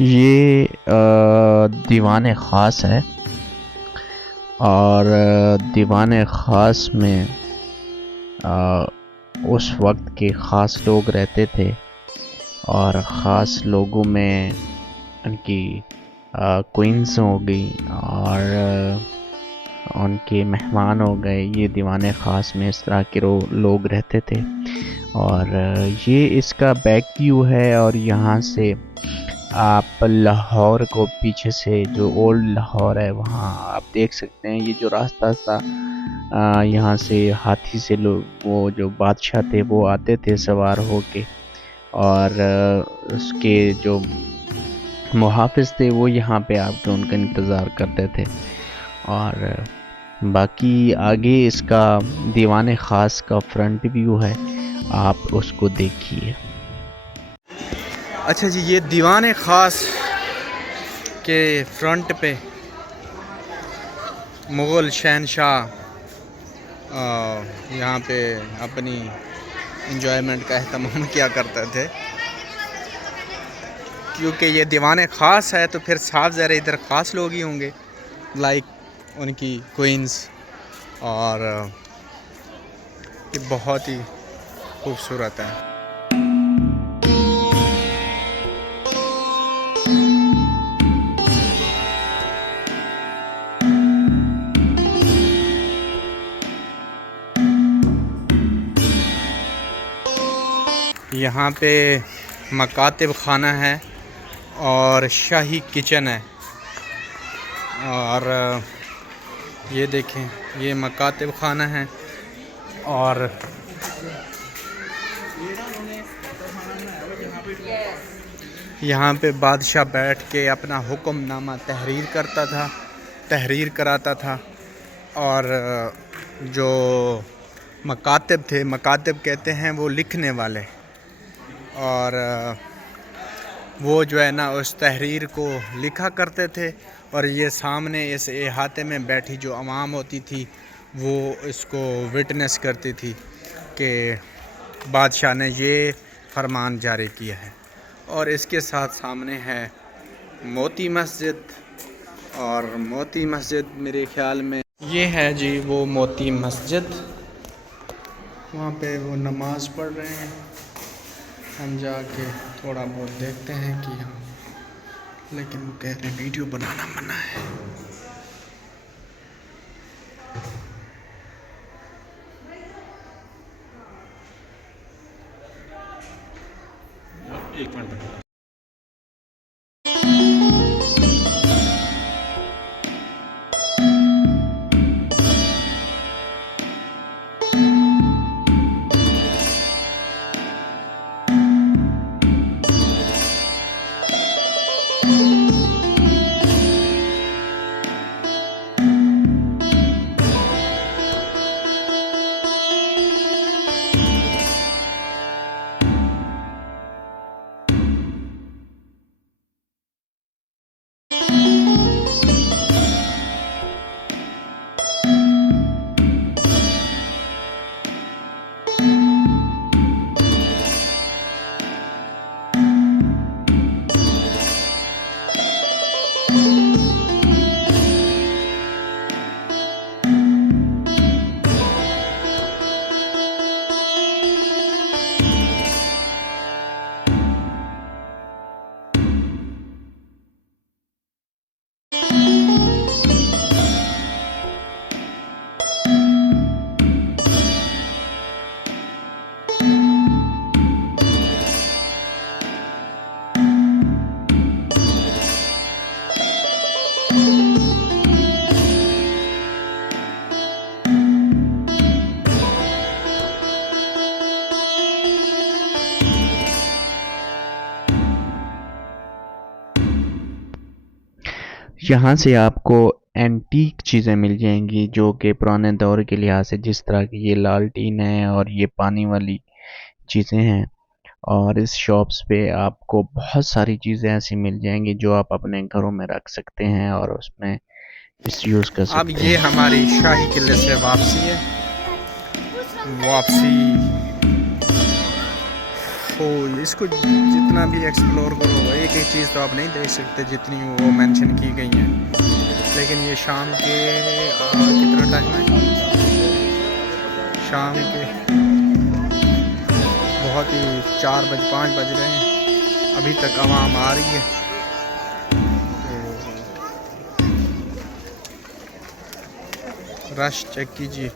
ये दीवान ख़ास है और दीवान ख़ास में अ, उस वक्त के ख़ास लोग रहते थे और ख़ास लोगों में उनकी क्वींस हो गई और उनके मेहमान हो गए। ये दीवान ख़ास में इस तरह के लोग रहते थे और ये इसका बैक व्यू है और यहाँ से आप लाहौर को पीछे से जो ओल्ड लाहौर है वहाँ आप देख सकते हैं। ये जो रास्ता था यहाँ से हाथी से लोग वो जो बादशाह थे वो आते थे सवार होके और उसके जो मुहाफ़िज़ थे वो यहाँ पे आके उनका इंतज़ार करते थे। और बाकी आगे इसका दीवान ख़ास का फ्रंट व्यू है, आप उसको देखिए। अच्छा जी, ये दीवान ख़ास के फ्रंट पे मुग़ल शहनशाह यहाँ पे अपनी इंजॉयमेंट का एहतमाम किया करते थे। क्योंकि ये दीवान ख़ास है तो फिर साफ ज़रा इधर ख़ास लोग ही होंगे, लाइक उनकी क्वींस। और ये बहुत ही खूबसूरत है। यहाँ पे मकातिब खाना है और शाही किचन है। और ये देखें, ये मकातिब खाना है और यहाँ पे बादशाह बैठ के अपना हुक्मनामा तहरीर कराता था। और जो मकातिब थे, मकातिब कहते हैं वो लिखने वाले, और वो जो है ना उस तहरीर को लिखा करते थे। और ये सामने इस इहाते में बैठी जो अवाम होती थी वो इसको विटनेस करती थी कि बादशाह ने ये फरमान जारी किया है। और इसके साथ सामने है मोती मस्जिद, और मोती मस्जिद मेरे ख़्याल में ये है जी वो मोती मस्जिद। वहाँ पे वो नमाज़ पढ़ रहे हैं, हम जाके थोड़ा बहुत देखते हैं कि हाँ, लेकिन वो कह रहे हैं वीडियो बनाना मना है। एक मिनट। यहाँ से आपको एंटीक चीज़ें मिल जाएंगी जो कि पुराने दौर के लिहाज से, जिस तरह की ये लालटीन है और ये पानी वाली चीज़ें हैं। और इस शॉप्स पे आपको बहुत सारी चीज़ें ऐसी मिल जाएंगी जो आप अपने घरों में रख सकते हैं और उसमें इस यूज़ कर अब सकते ये हैं। हमारी शाही किले से वापसी है। वापसी तो इसको जितना भी एक्सप्लोर करो एक एक चीज़ तो आप नहीं देख सकते जितनी वो मेंशन की गई हैं। लेकिन ये शाम के कितना टाइम है, शाम के बहुत ही 4-5 बज रहे हैं, अभी तक आवाम आ रही है। तो रश चेक कीजिए।